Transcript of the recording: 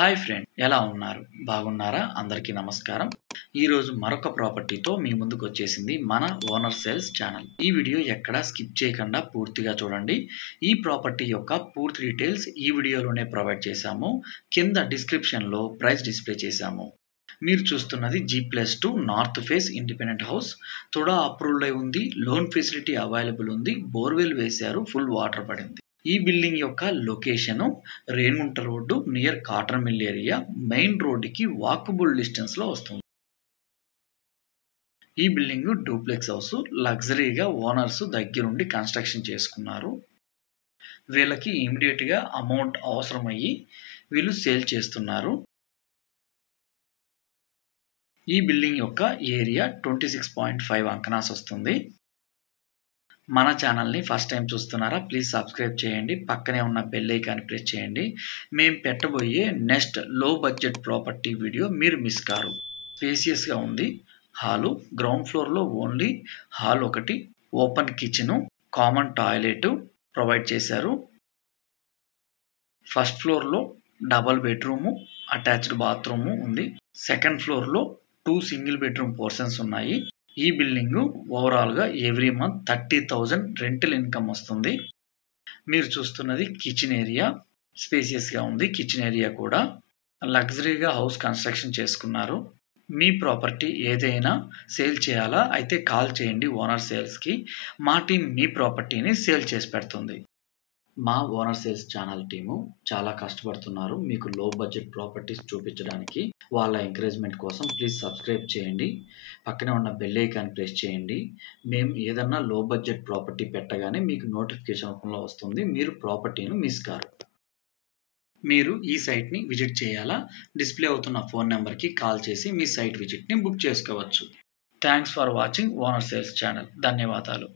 Hi friend, ఎలా ఉన్నారు? బాగున్నారా? అందరికీ నమస్కారం. ఈరోజు మరొక ప్రాపర్టీతో మీ ముందుకు వచ్చేసింది మన ఓనర్ సేల్స్ ఛానల్. ఈ వీడియో ఎక్కడా స్కిప్ చేయకుండా పూర్తిగా చూడండి. ఈ ప్రాపర్టీ యొక్క పూర్తి డీటెయిల్స్ ఈ వీడియోలోనే ప్రొవైడ్ చేశాము. కింద డిస్క్రిప్షన్లో ప్రైస్ డిస్ప్లే చేశాము. మీరు చూస్తున్నది G+2 north face independent house. TUDA approved అయి ఉంది. లోన్ ఫెసిలిటీ అవైలబుల్ ఉంది. బోర్వెల్ వేశారు. ఫుల్ వాటర్ పడింది. ఈ బిల్డింగ్ యొక్క location Renigunta road near cotton mill area. Main రోడ్డుకి వాకబుల్ డిస్టెన్స్లో వస్తుంది. ఈ బిల్డింగ్ డూప్లెక్స్ హౌస్. లగ్జరీగా ఓనర్స్ దగ్గరుండి కన్స్ట్రక్షన్ చేసుకున్నారు. వీళ్ళకి ఇమీడియట్గా అమౌంట్ అవసరమయ్యి వీళ్ళు సేల్ చేస్తున్నారు. ఈ బిల్డింగ్ యొక్క ఏరియా 26.5 అంకనాస్ వస్తుంది. మన ఛానల్ని ఫస్ట్ టైం చూస్తున్నారా? ప్లీజ్ సబ్స్క్రైబ్ చేయండి. పక్కనే ఉన్న బెల్ ఐకాన్ ప్రెస్ చేయండి. మేము పెట్టబోయే నెక్స్ట్ లో బడ్జెట్ ప్రాపర్టీ వీడియో మీరు మిస్ కారు. స్పేసియస్గా ఉంది. హాలు గ్రౌండ్ ఫ్లోర్లో ఓన్లీ హాల్ ఒకటి, open kitchen, common toilet provide చేశారు. ఫస్ట్ ఫ్లోర్లో డబల్ బెడ్రూము, అటాచ్డ్ బాత్రూము ఉంది. సెకండ్ ఫ్లోర్లో 2 సింగిల్ బెడ్రూమ్ పోర్షన్స్ ఉన్నాయి. ఈ బిల్డింగ్ ఓవరాల్గా ఎవ్రీ మంత్ 30,000 రెంటల్ ఇన్కమ్ వస్తుంది. మీరు చూస్తున్నది కిచెన్ ఏరియా. స్పేసియస్గా ఉంది. కిచెన్ ఏరియా కూడా లగ్జరీగా హౌస్ కన్స్ట్రక్షన్ చేసుకున్నారు. మీ ప్రాపర్టీ ఏదైనా సేల్ చేయాలా అయితే కాల్ చేయండి ఓనర్ సేల్స్కి. మా టీం మీ ప్రాపర్టీని సేల్ చేసి పెడుతుంది. మా ఓనర్ సేల్స్ ఛానల్ టీము చాలా కష్టపడుతున్నారు మీకు లో బడ్జెట్ ప్రాపర్టీస్ చూపించడానికి. వాళ్ళ ఎంకరేజ్మెంట్ కోసం ప్లీజ్ సబ్స్క్రైబ్ చేయండి. పక్కనే ఉన్న బెల్ ఐకాన్ ప్రెస్ చేయండి. మేము ఏదన్నా లో బడ్జెట్ ప్రాపర్టీ పెట్టగానే మీకు నోటిఫికేషన్ రూపంలో వస్తుంది. మీరు ప్రాపర్టీని మిస్ కారు. మీరు ఈ సైట్ని విజిట్ చేయాలా? డిస్ప్లే అవుతున్న ఫోన్ నెంబర్కి కాల్ చేసి మీ సైట్ విజిట్ని బుక్ చేసుకోవచ్చు. Thanks for watching owner sales channel. ధన్యవాదాలు.